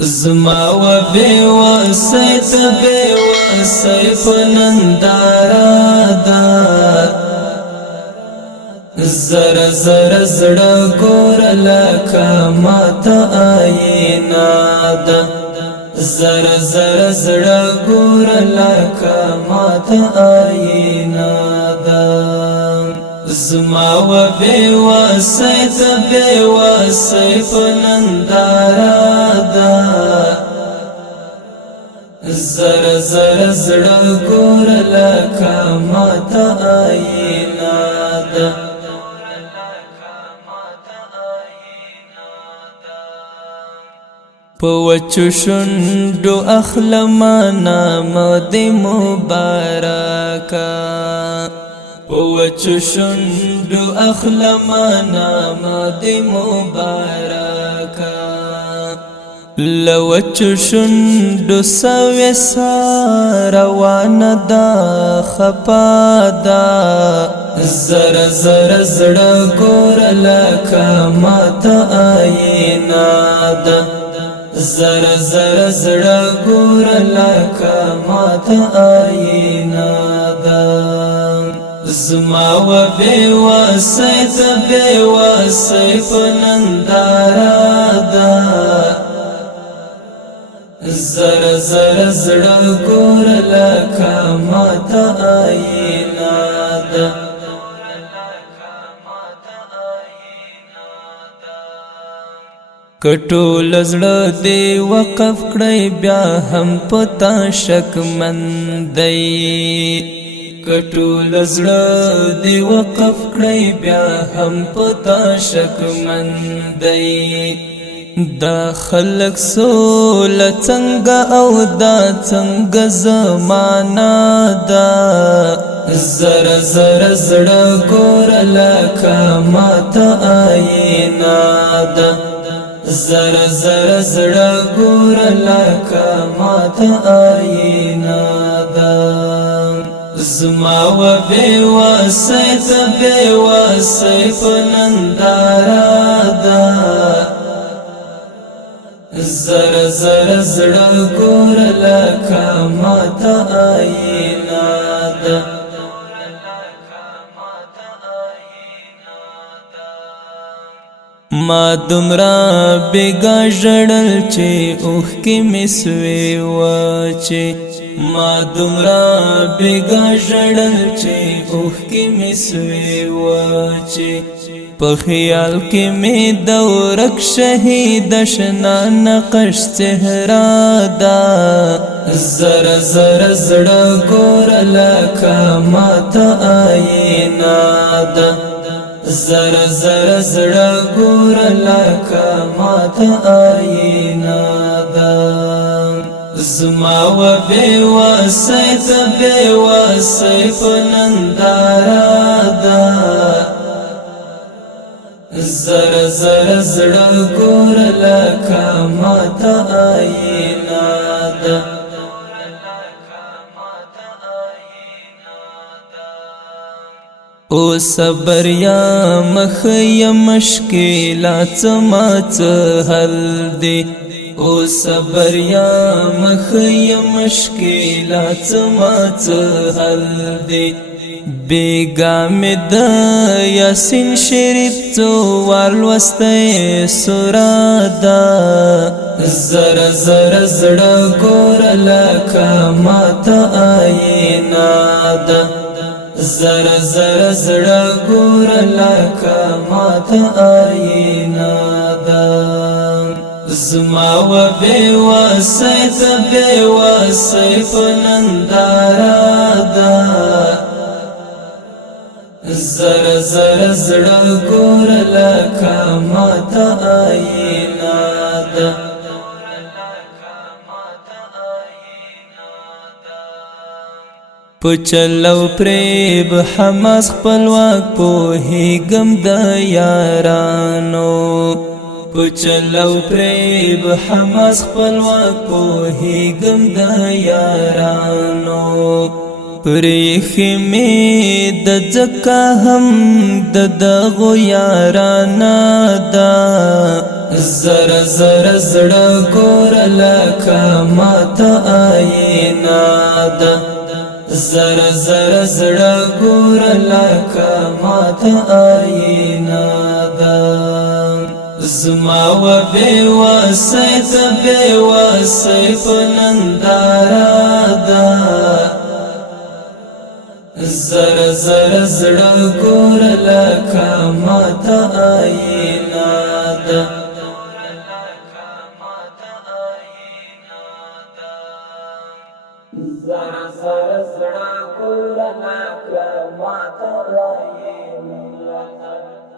زما و بیوسیت بیوسی پنندارا دا زر زر زڑا گور لکا ماتا آئینا دا زر زر زڑا گور لکا ماتا آئینا دا زما و بیوسیت بیوسی پنندارا دا زر زر زڑا گور لکا ماتا آئینا دا پوچو شندو اخلمانا مدی مبارکا پوچو شندو اخلمانا مدی مبارکا لوچو شندو سوی ساروانا دا خپادا زر زر زڑا گور لکا ماتا آئینا دا زر زر زڑا گور لکا ماتا آئینا دا زما و بیوسیت بیوسی پنندارا دا زر زر زڑا گور لکا ماتا آئینا دا کټول زړه دی وقف کړی بیا هم پتا شک مندای کټول زړه دی وقف کړی بیا هم پتا شک مندای دا خلق سول څنګه او دا څنګه زمانہ دا زر زر زړه ګور لکه ماته آئینا دا زر زر زړه ګور لکه ماته آئینا دا زما و بیوسیت بیوسی پنندارا دا زر زر زړه ګور لکه ماته آئینا دا ما دمرا بیگا جڑل چه اوخ کی مسوی واچه ما دمرا بیگا جڑل چه اوخ کی مسوی واچه په خیال کې می دورک شهید شنا نقش چهرا دا زر زر زړه ګور لکه ماته آئینا دا زر زر زړه ګور لکه ماته آئینا دا زما و بیوسیت بیوسی پنندارا دا زر زر زړه ګور لکه ماته آئینا دا او صبر یا مخ یا مشکلات سمات حل دی او صبر یا مخ یا مشکلات سمات حل دی بیگا می دا یاسین شریف تو والوسته سورا دا زر زر زړه ګور لکه ماته آئینا دا زر زر زړه ګور لکه ماته آئینا دا زما و بیوسیت بیوسی پنندارا دا زر زر زړه ګور لکه ماته آئینا دا پچلو پریب حماس خپلواک پوهیږم د یارانو پچلو پریب حماس خپلواک پوهیږم د یارانو پریخی می د ځکه هم د دغو یارانا دا زر زر زړه ګور لکه ماته آینا ده زر زر زړه ګور لکه ماته آینا ده زما و بے واسه ته بے واسه پنندارا ده زر زر زړه ګور لکه ماته آینا ده زر زر زړه ګور لکه ماته آینا ده